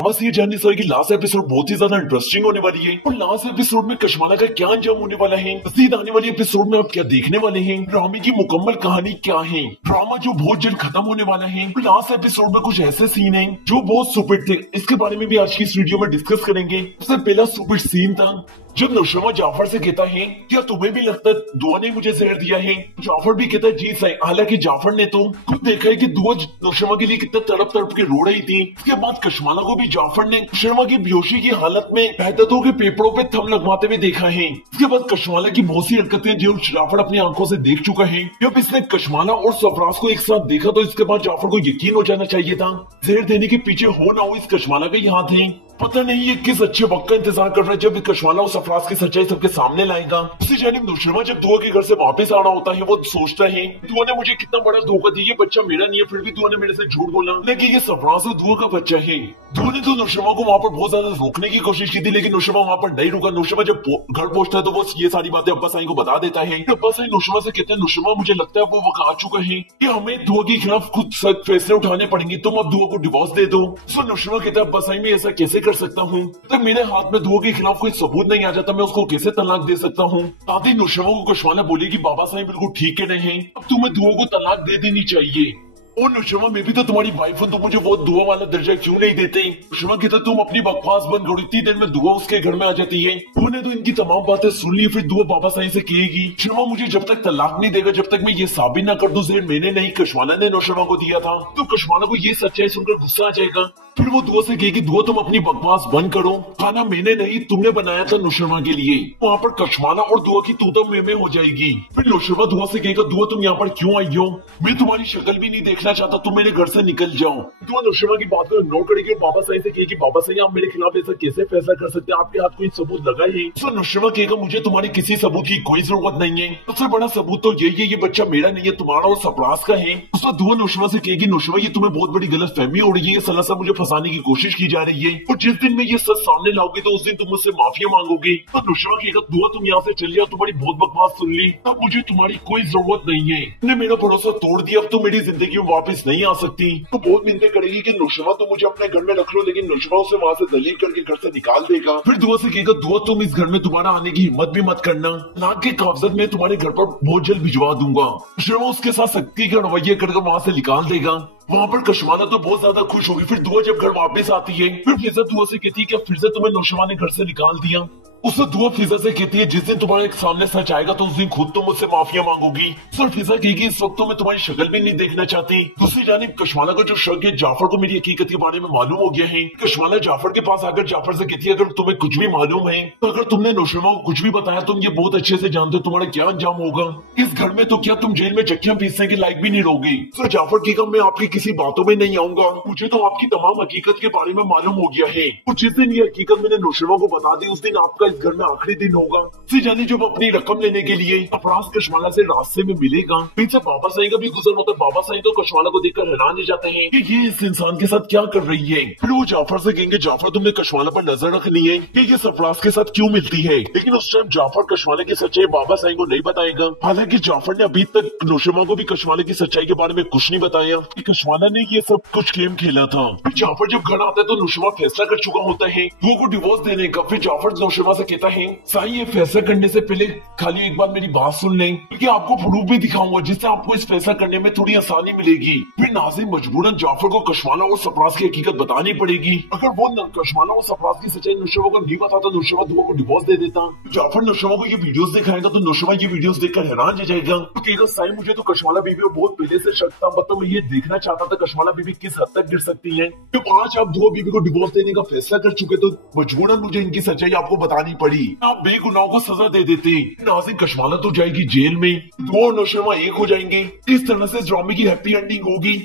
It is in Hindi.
बस ये जानने सर की लास्ट एपिसोड बहुत ही ज्यादा इंटरेस्टिंग होने वाली है और लास्ट एपिसोड में कशमाला का क्या अंजाम होने वाला है। मजीद आने वाली एपिसोड में आप क्या देखने वाले हैं, ड्रामे की मुकम्मल कहानी क्या है, ड्रामा जो बहुत जल्द खत्म होने वाला है। लास्ट एपिसोड में कुछ ऐसे सीन हैं जो बहुत सुपर थे, इसके बारे में भी आज की इस वीडियो में डिस्कस करेंगे। सबसे पहला सुपर सीन था जब नुशरमा जाफर से कहता है क्या तुम्हें भी लगता है दुआ ने मुझे जहर दिया है। जाफर भी कहता है जी सही, हालांकि जाफर ने तो खुद देखा है कि दुआ नुशरमा के लिए कितना तड़प तड़प के रो रही थी। इसके बाद कशमाला को भी जाफर ने नुशरमा की बेहोशी की हालत में बेहततों के पेपरों पे थम लगवाते हुए देखा है। इसके बाद कशमाला की बहुत सी हरकतें जो जाफर अपनी आंखों से देख चुका है। जब इसने कशमाला और सरफराज को एक साथ देखा तो इसके बाद जाफर को यकीन हो जाना चाहिए था जहर देने के पीछे हो ना हो इस कशमाला का ही हाथ है। पता नहीं ये किस अच्छे वक्त का इंतजार कर रहा है जब कशमाला और सरफराज की सच्चाई सबके सामने लाएगा। उसी जानिब नुशरमा जब दुआ के घर से वापस आना होता है वो सोचता है दुआ ने मुझे कितना बड़ा धोखा दिया, ये बच्चा मेरा नहीं है, फिर भी दुआ ने मेरे से झूठ बोला लेकिन ये सरफराज और दुआ का बच्चा है। दुआ ने तो नुशरमा को वहाँ पर बहुत ज्यादा रोकने की कोशिश की थी लेकिन नुशरमा वहाँ पर नहीं रुका। नुशरमा जब घर पहुंचता है तो वो ये सारी बातें अब्बा साईं को बता देता है। अब्बा साईं नुशरमा से कहते हैं नुशरमा मुझे लगता है वो वक्त आ चुका है कि हमें दुआ के खिलाफ खुद सख्त फैसले उठाने पड़ेंगे, तुम अब दुआ को डिवोर्स दे दो। तो नुशरमा कहता है अब्बा साईं मैं ऐसा कैसे कर सकता हूँ, तब मेरे हाथ में दुआ के खिलाफ कोई सबूत नहीं आ जाता, मैं उसको कैसे तलाक दे सकता हूँ। साथ ही नुशरमा को कशमाला बोली कि बाबा साईं बिल्कुल ठीक है नहीं, अब तुम्हें दुआ को तलाक दे देनी चाहिए। और नुशरमा मैं भी तो तुम्हारी वाइफ हूँ, तो मुझे वो दुआ वाला दर्जा क्यों नहीं देते। नुशरमा कहता तुम अपनी बकवास बंद करो, इतनी देर में दुआ उसके घर में आ जाती है। उन्होंने तो इनकी तमाम बातें सुन ली, फिर दुआ बाबा साईं से कहेगी नुशरमा मुझे जब तक तलाक नहीं देगा जब तक मैं ये साबित ना कर दूं जहर मैंने नहीं कशमाला ने नुशरमा को दिया था। तो कशमाला को ये सच्चाई सुनकर गुस्सा आ जाएगा। फिर वो दुआ से कहेगी दुआ तुम अपनी बकवास बंद करो, खाना मैंने नहीं तुमने बनाया था नुशरमा के लिए। वहाँ पर कशमाला और दुआ की तूता में हो जाएगी। फिर नुशरमा दुआ से कहेगा दुआ तुम यहाँ पर क्यों आई हो, मैं तुम्हारी शक्ल भी नहीं देखना चाहता, तुम मेरे घर से निकल जाओ। दुआ नुशरमा की बात को नोट करेगी और बाबा साईं से कहेगी बाबा साईं आप मेरे खिलाफ ऐसा कैसे फैसला कर सकते हैं, आपके हाथ कोई सबूत लगा है। तो नुशरमा कहेगा मुझे तुम्हारे किसी सबूत की कोई जरूरत नहीं है, सबसे बड़ा सबूत तो यही है ये बच्चा मेरा नहीं है, तुम्हारा और सरफराज का है। उसका दुआ नुशरमा से कहेगी नुशरमा ये तुम्हें बहुत बड़ी गलत फहमी हो रही है, ये सलासा मुझे फंसाने की कोशिश की जा रही है और जिस दिन में ये सच सामने लाओगे तो उस दिन तुम मुझसे माफिया मांगोगे। तो नुशरमा कहेगा दुआ तुम यहाँ से चल जाओ, तुम्हारी बहुत बकवास सुन ली, अब मुझे तुम्हारी कोई जरूरत नहीं है, तुमने मेरा भरोसा तोड़ दिया, अब तुम मेरी जिंदगी में वापस नहीं आ सकती। तो बहुत मिन्नतें करेगी कि नुशरमा तुम मुझे अपने घर में रख लो, लेकिन नुशरमा उसे वहाँ से दलील करके घर से निकाल देगा। फिर दुआ से कहेगा दुआ तुम इस घर में दोबारा आने की हिम्मत भी मत करना, नाक के कागजात में तुम्हारे घर पर बहुत जल्द भिजवा दूंगा। नुशरमा उसके साथ सख्ती का रवैया करके वहाँ से निकाल देगा। वहाँ पर कशमाला तो बहुत ज्यादा खुश होगी। फिर दुआ जब घर वापस आती है फिर फिजा दुआ से कहती है कि फिर से तुम्हें नुशरमा ने घर से निकाल दिया। उससे दुआ फिजा से कहती है जिस दिन तुम्हारे सामने सच आएगा तो उस दिन खुद तुम मुझसे माफिया मांगोगी। सर फिजा कहेगी इस वक्त तो मैं तुम्हारी शक्ल भी नहीं देखना चाहती। दूसरी जानिब कशमाला का जो शक है जाफर को मेरी हकीकत के बारे में मालूम हो गया है। कशमाला जाफर के पास आकर जाफर से कहती है अगर तुम्हें कुछ भी मालूम है तो अगर तुमने नुशरमा को कुछ भी बताया तुम ये बहुत अच्छे से जानते हो तुम्हारा क्या अंजाम होगा। इस घर में तो क्या तुम जेल में चक्कियां पीसने के लायक भी नहीं रहोगे। सर जाफर कहेगा मैं आपकी किसी बातों में नहीं आऊंगा, मुझे तो आपकी तमाम हकीकत के बारे में मालूम हो गया है और जिस दिन ये हकीकत मैंने नुशरमा को बता दी उस दिन आपका इस घर में आखिरी दिन होगा। सी जानी जब अपनी रकम लेने के लिए अफराज कशमाला से रास्ते में मिलेगा पीछे बाबा साईं का भी गुजर होता है। बाबा साईं तो कशमाला को देखकर हैरान हो जाते हैं कि ये इस इंसान के साथ क्या कर रही है। फिर वो जाफर से कहेंगे जाफर तुमने कशमाला पर नजर रखनी है कि ये सरफराज के साथ क्यों मिलती है, लेकिन उस टाइम जाफर कशमाला की सच्चाई बाबा साईं को नहीं बताएगा। हालांकि जाफर ने अभी तक नुशरमा को भी कशमाला की सच्चाई के बारे में कुछ नहीं बताया कि कशमाला ने ये सब कुछ गेम खेला था। फिर जाफर जब घर आता है तो नुशरमा फैसला कर चुका होता है वो को डिवोर्स देने का। फिर जाफर नुशरमा से कहता है साईं ये फैसला करने से पहले खाली एक बार मेरी बात सुन लें क्योंकि आपको प्रूफ भी दिखाऊंगा जिससे आपको इस फैसला करने में थोड़ी आसानी मिलेगी। फिर नाज़िम मजबूरन जाफर को कशमाला और सरफराज की हकीकत बतानी पड़ेगी। अगर वो कशमाला और सरफराज की सच्चाई नुशरमा को नहीं बताता नुशरमा दुआ को डिवोर्स दे देता। जाफर नुशरमा को ये वीडियोस दिखाएगा तो नुशरमा ये वीडियोस देखकर हैरान हो जाएगा। तो कहेगा साईं मुझे तो कशमाला बीबी और बहुत पहले से शक था, मतलब मैं ये देखना चाहता था कशमाला बीबी किस हद तक गिर सकती है। जब आज आप दुआ बीबी को डिवोर्स देने का फैसला कर चुके तो मजबूरन मुझे इनकी सच्चाई आपको बतानी पड़ी, आप बेगुनाहों को सजा दे देते। नाज़िम कशमाला तो जाएगी जेल में, दुआ और नुशरमा एक हो जाएंगे। इस तरह से ड्रामे की हैप्पी एंडिंग होगी।